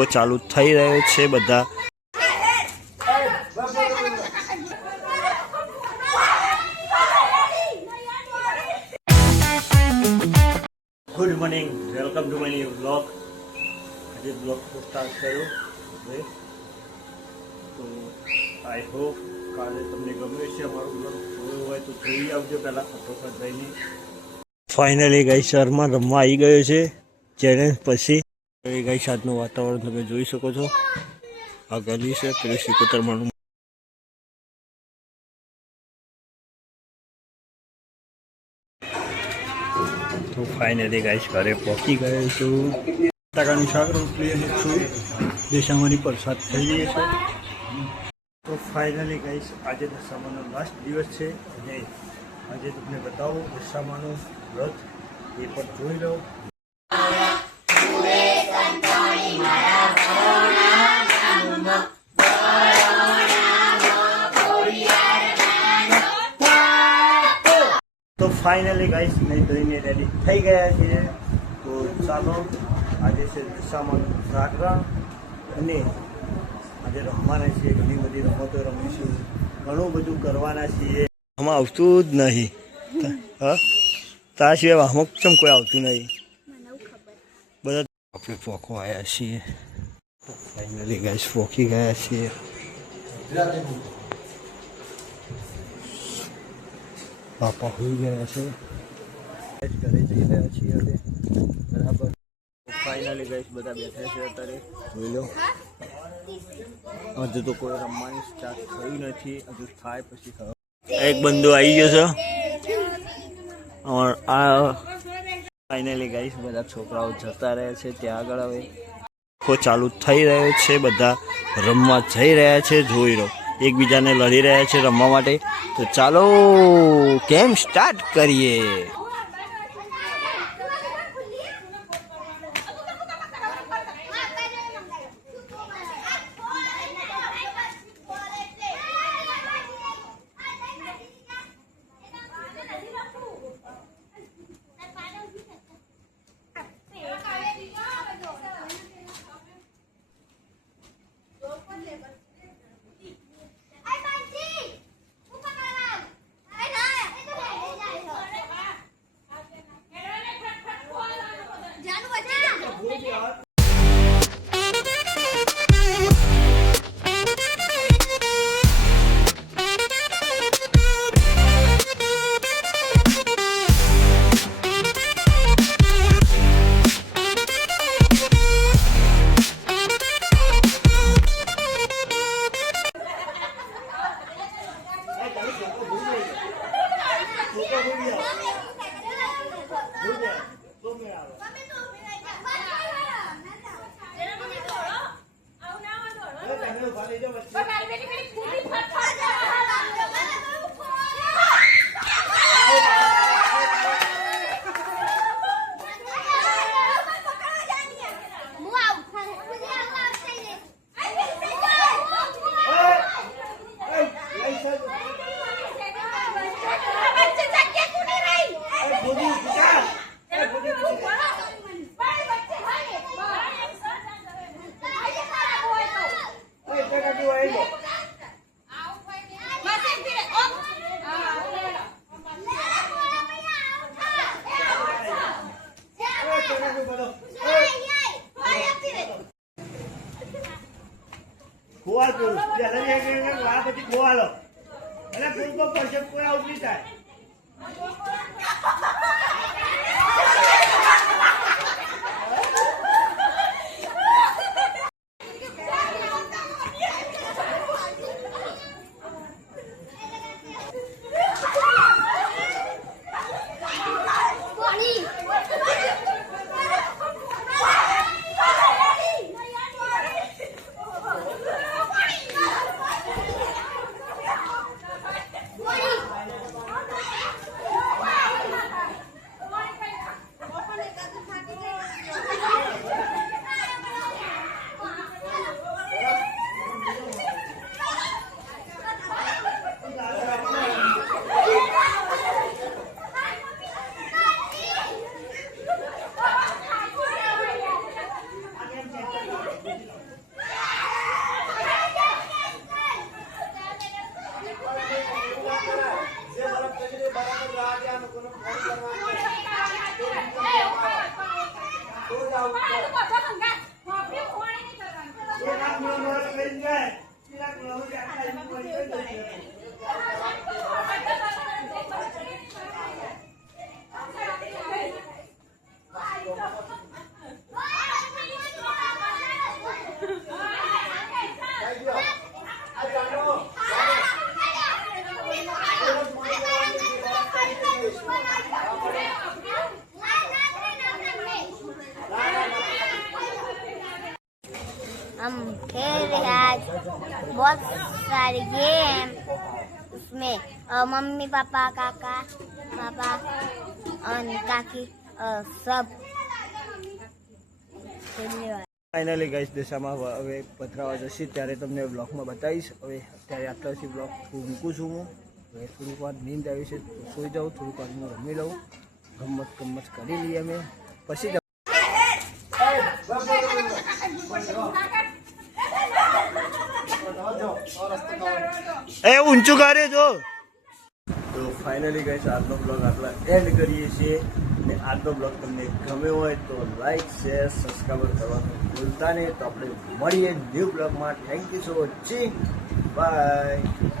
આખો ચાલુ થઈ રહ્યો છે બધા good morning welcome to my new blog આજે બ્લોગ સ્ટાર્ટ કર્યો તો આઈ હોપ કાલે તમને ગમે છે અમારો બ્લોગ જોયો હોય તો જોઈ આવજો પહેલાં ફટોફટ જઈને ફાઇનલી ગાઈસ શહેરમાં રમવા આવી ગયો છે ચેલેન્જ પછી ગાઈસ આજનું વાતાવરણ તમે જોઈ શકો છો આ ગલી છે પેલું સિકોતરમાનું તો ફાઇનલી ગાઈસ ઘરે પહોંચી ગયો છું ટકાનું શાક રોટલી અને છું દેશામાની પ્રસાદ થઈ ગઈ છે તો ફાઇનલી ગાઈસ આજે દશામાનો લાસ્ટ દિવસ છે અને આજે તમને બતાવું દશામાનું વ્રત એ પણ જોઈ લો તો ફાઇનલી ગાઈસ નહીં ધોઈને રેડી થઈ ગયા છીએ તો ચાલો આજે છે દશામાનું જાગરણ અને આજે રમવાના છીએ ઘણી બધી રમતો રમીશું ઘણું બધું કરવાના છીએ આમાં આવતું જ નહીં હા તા સિવાય આમાં ચમ કોઈ આવતું નહીં બધા આપણે પોખો આવ્યા છીએ તો ફાઇનલી ગાઈસ પોખી ગયા છીએ પાપા હોઈ ગયા છે ઘરે જઈ રહ્યા છીએ હવે બરાબર ફાઇનલી ગાઈસ બધા બેઠા છે અત્યારે જોઈ લો હજુ તો કોઈ રમવાની સ્ટાર્ટ થયું નથી હજુ થાય પછી ખબર એક બંદો આવી ગયો છે આ ફાઇનલી ગાઈસ બધા છોકરાઓ જતા રહ્યા છે ત્યાં આગળ હવે આખો ચાલુ થઈ રહ્યો છે બધા રમવા જઈ રહ્યા છે જોઈ લો એકબીજાને લડી રહ્યા છે રમવા માટે તો ચાલો ગેમ સ્ટાર્ટ કરીએ ખોવાલ પુરુષ પછી ખોવાલો એટલે પુરુષ પડશે કોઈ આઉટ નહીં થાય हम खेल रहे हैं आज बहुत सारे गेम उसमें मम्मी पापा काका पापा और काकी सब खेलने वाले। ફાઇનલી ગાઈસ દિશામાં હવે પથરાવા જશે ત્યારે તમને બ્લોગમાં બતાવીશ. હવે અત્યારે આટલા સુધી બ્લોગ મૂકું છું હું. હવે થોડીક વાર નીંદ આવી છે તો સૂઈ જાઉં, થોડીક વાર હું રમી લઉં, ગમત કરી લઈએ અમે પછી એ ઊંચું કરે જો. તો ફાઇનલી ગાઈસ આજનો બ્લોગ આટલા એન્ડ કરીએ છીએ. અને આજનો બ્લોગ તમને ગમ્યો હોય તો લાઈક શેર સબસ્ક્રાઈબ કરવાનું ભૂલતા નહીં. તો આપણે મળીએ ન્યૂ બ્લોગમાં. Thank you so much. By.